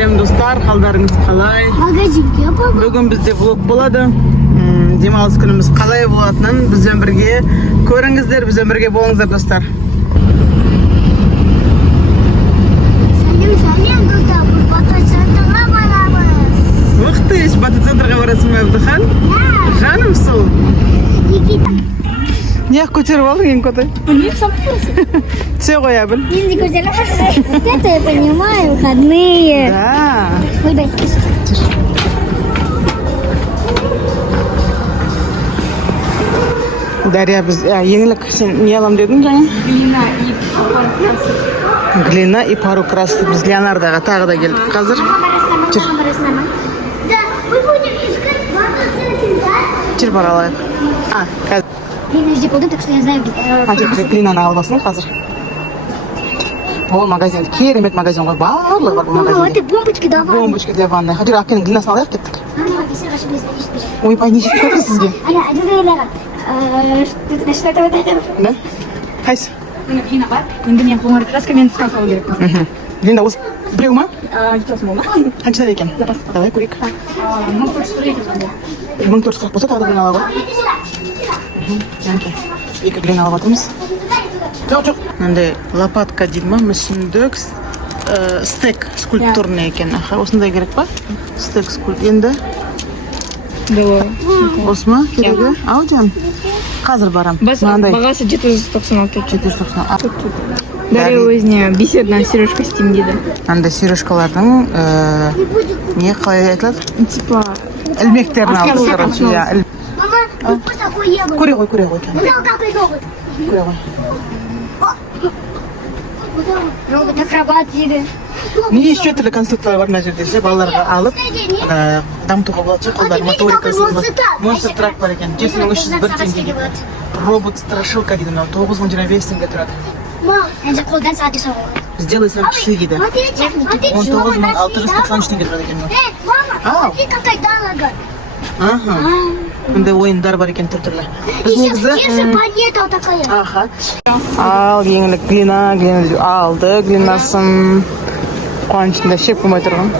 Салем достар, қалдарыңыз қалай? Магазинге апа. Бүгін бізде влог болады. Демалыс күніміз қалай болатынын бізбен бірге көріңіздер, бізбен бірге болыңыздар достар. Салем достар, бұл батацентрға барамыз. Мықты еш батацентрға барасың ба Абдыхан? Жаным сол. Никита. Неғып көтеріп алдың ең көтай? Блин, сам просто. Түсе қоя біл. Енді көтеріп. Это я понимаю, выходные. Да. Ой, дай. Дарья, біз еңлік сен не алам дедің жаңа? Глина и пару красный. Біз Леонардоға тағы да келдік қазір. Да, мы будем искать батацентр. Жүр бара алайық. Қазір. Глина ждет полдым, так что я знаю, где... Глинаны алып алсын қазір. Ол магазин, керемет магазин ғой, барлығы бар бұл Мама, магазинде. ты бомбочки давай. Бомбочка для ванной. Жүр, әпкенің глинасын алайық кеттік. Мама, ты сразу ошиблась, конечно. Ойбай, неше кетті сізге? Аля, один что это вот это? Да? Қайсы? Глина бар. Енді мен қоңыр краскамен сқақ алу керек. Глина, осы біреу ма? Тосын бол ма? Қаншадан екен? Давай көрейік. 1440 болса тағы да глина алуға. Жәнке, екі глина алып атырмыз. Жоқ. Мынандай лопатка дейді ма? Мүсіндік стек скульптурный екен. Осындай керек па? Стек скульптур. Енді? Осы ма? Керегі? Ау жан. Қазір барам. Бағасы 796. 796. Дарья өзіне беседна сережка істеймін дейді. Анда сережкалардың не қалай айтылады? Типа Ілмектерін алып. Мама, вот такой ебать. Көре ғой. Вот какой робот. Көре ғой. Робот-акробат дейді. Неше түрлі конструкторлар бар мына жерде ше, балаларға алып дамытуға болады ше, қолдар моторикасын. Монстр трак бар екен, 7301 теңгеге. Робот страшилка дейді, 9025 теңге тұрады. Мам, енді қолдан сағат жасауға. Сделай сам кіші дейді. 19693 теңге тұрады екен. Мама, смотри, какая дорого. Мындай ойындар бар екен түр-түрлі. Біз Еще негізі планета вот такая. ал еңлік глина алды, глинасын қуанышында шек болмай тұрған.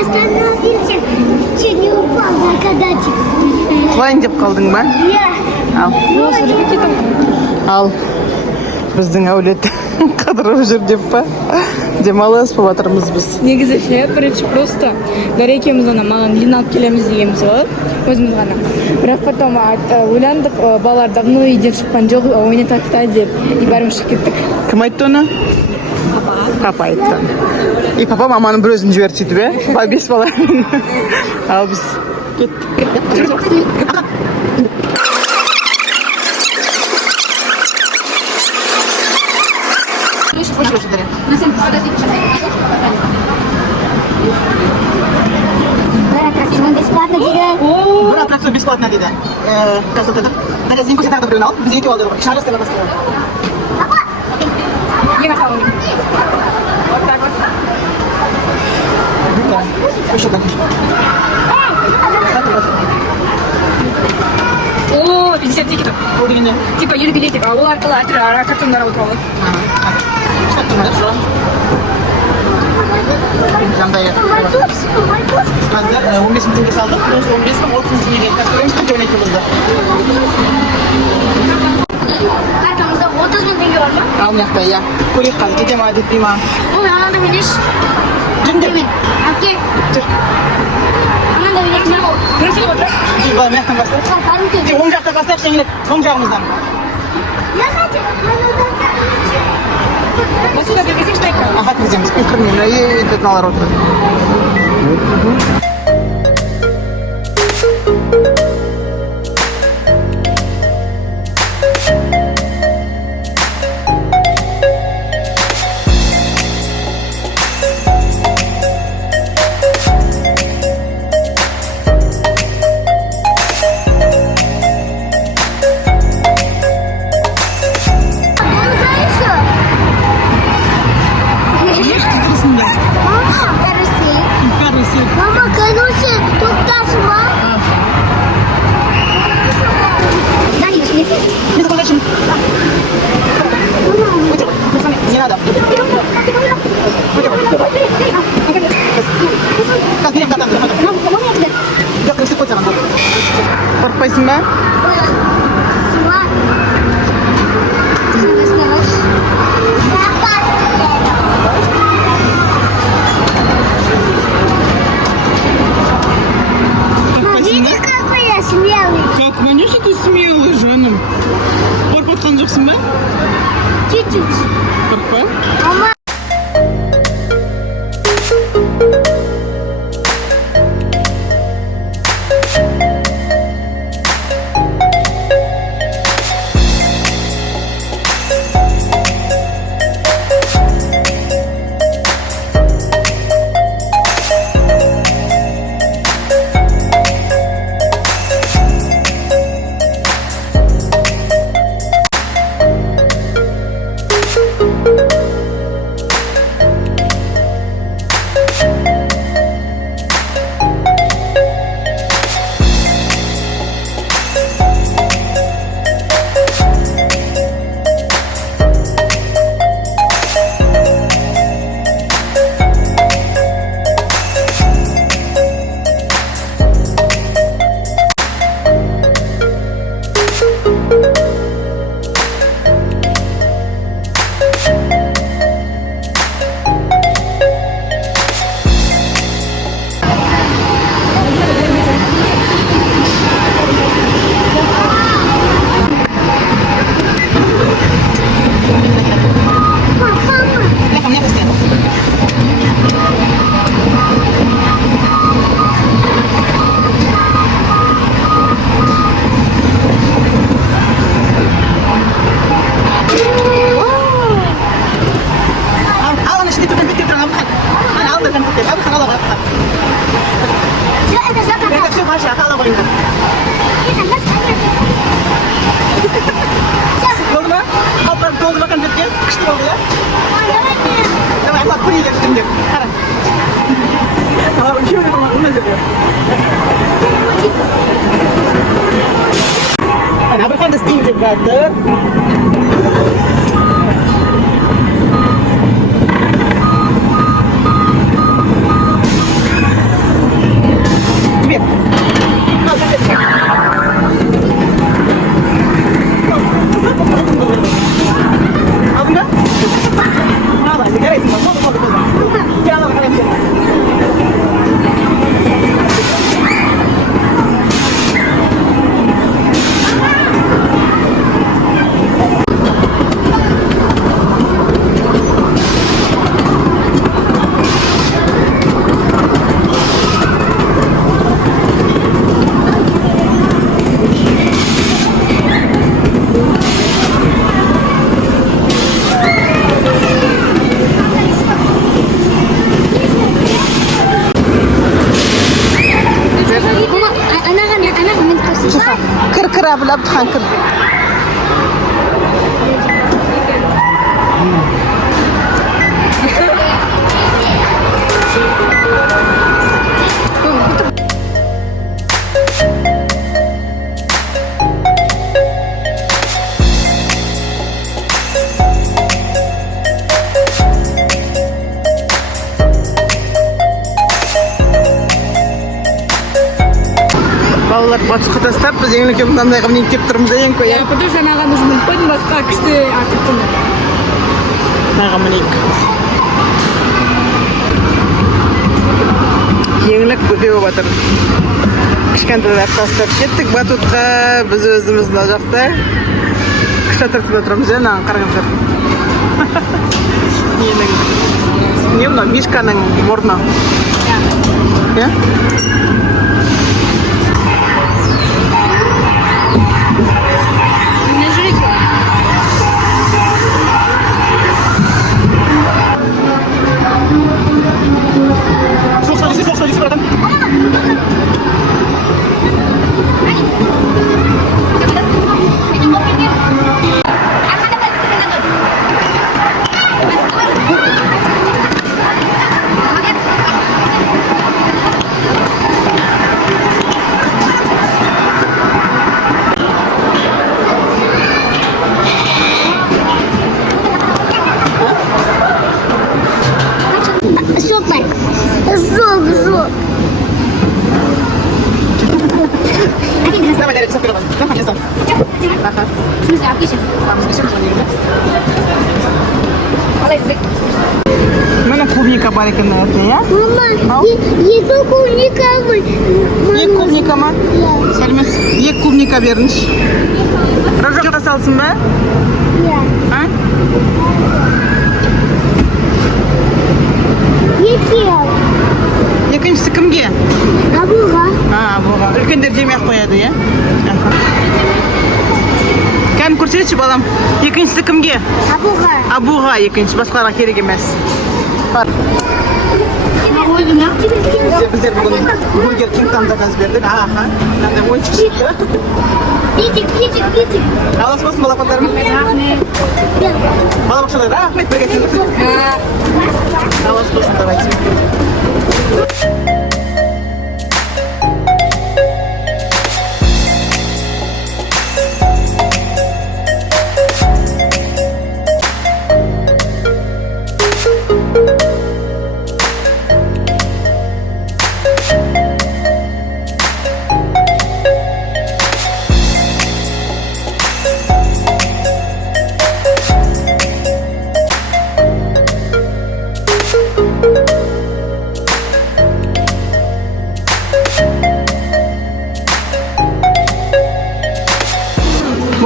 Остановился, чуть не упал на кадатик. Құлайын деп қалдың ба? Ал біздің әулет қыдырып жүр деп па? Демалыс болып жатырмыз біз. негізі ше, бірінші просто Дарья екеуміз ана маған глина алып келеміз дегенбіз ғой, өзіміз ғана. Бірақ потом ойландық, балалар давно үйден шыққан жоқ, ойнатайық та деп, и бәріміз шығып кеттік. Кім айтты оны? Папа айтты. И папа маманың бір өзін жіберді сөйтіп, бес бала. Ал біз кеттік. Бесплатно дейді. Бір аттракцион бесплатно дейді. Дарья зейін көсе тағы да біреуін алып, біз екеу алдық. Шары істеп бастады. Ең асауын. Вот так вот. Еще так. О, 50 тикетов. Ол дегенде. Типа елі билетик, а ол арқылы аттракциондар отыра алады. Штат тұрмады, жұрға. Жаңдай қазір 15 мың теңге салдық, 15 мың 30 мың теңге қазір көреміз, қанша ойнайтынымызды. Картамызда 30 мың теңге бар ма? Ал мыяқта, иә. Көрейік қазір, кете ма, кетпей ма? Ой, ананда ойнайшы. Жүндер. Әпке, Жүр. ананда ойнайшы. Көрсетіп отыр. Жүр, бала, мыяқтан бастап. Оң жақта бастап, шеңелек, оң жағымыздан. Я хочу. Осында кіргізсек что айтады? Аха, кіргіземіз. Кірмеймін, ететіналар отырады. Мама, карусель. Мама, карусель. Видишь, какой я смелый? Как, конечно, ты смелый, жаным. Қорқып жоқсың ба? Чуть-чуть. Қорықпа. Мама. Brother. كركرة بلا بطحان كر балалар батысқа тастап біз еңлік мынандай қылып не кеп тұрмыз ең қоя. Потому что маған өзім қойдым басқа күшті атып тұр. Маған мінейік. Еңлік көпе болып жатыр. Кішкентайлар тастап кеттік батутқа, біз өзіміз мына жақта күшті отырып отырмыз ja, мынаған қараңыздар. Не мынау Мишканың мұрны. Ja? жасап. В смысле, отлично. Mana клубника бар екен, наверное, я? Мама, екі клубника мы. Ек клубника ма? Иә. Сәлемет, ек клубника беріңізші. Рожокқа салсын ба? Иә. А? Екеу. Екіншісі кімге? Абуға. Бұға. Үлкендер жемей қояды, я? Кән көрсетші, балам. Екіншісі кімге? Абуға. Абуға екінші, басқаларға керек емес. Бар. Біздер бүгін бургер Кингтан заказ бердік. Аха. Мынандай ойыншық шықты. Питик. Алыс болсын балапандарым. Балабақшада рахмет берген. Алыс болсын, давайте.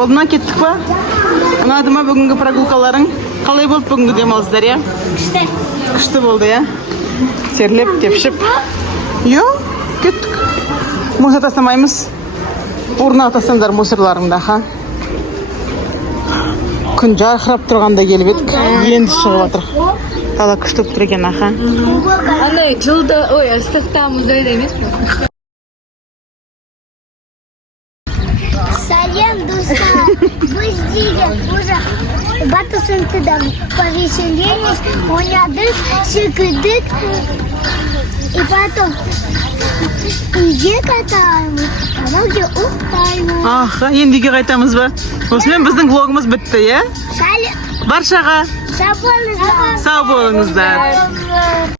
Болдынан кеттік па? Ұнады ма бүгінгі прогулкаларың? Қалай болды бүгінгі демалыстар, я? Күшті. Күшті болды, я? Терлеп, тепшіп. Йо, кеттік. Мусор тастамаймыз. Орнына тастаңдар мусорларыңды, ха? Күн жарқырап тұрғанда келіп едік. Енді шығып отыр. Тала күшті тұр екен, аха. Андай жылда, ой, ыстықта мұздайда емес пе? Салем, душа. Вы здесь уже батусынтыдан повеселились, унядык, шикыдык. И потом үйге катаймыз, анау где ұқтаймыз. Аха, енді үйге қайтамыз ба? Осымен біздің влогымыз бітті, я? Баршаға Сау болыңыздар. сау болыңыздар.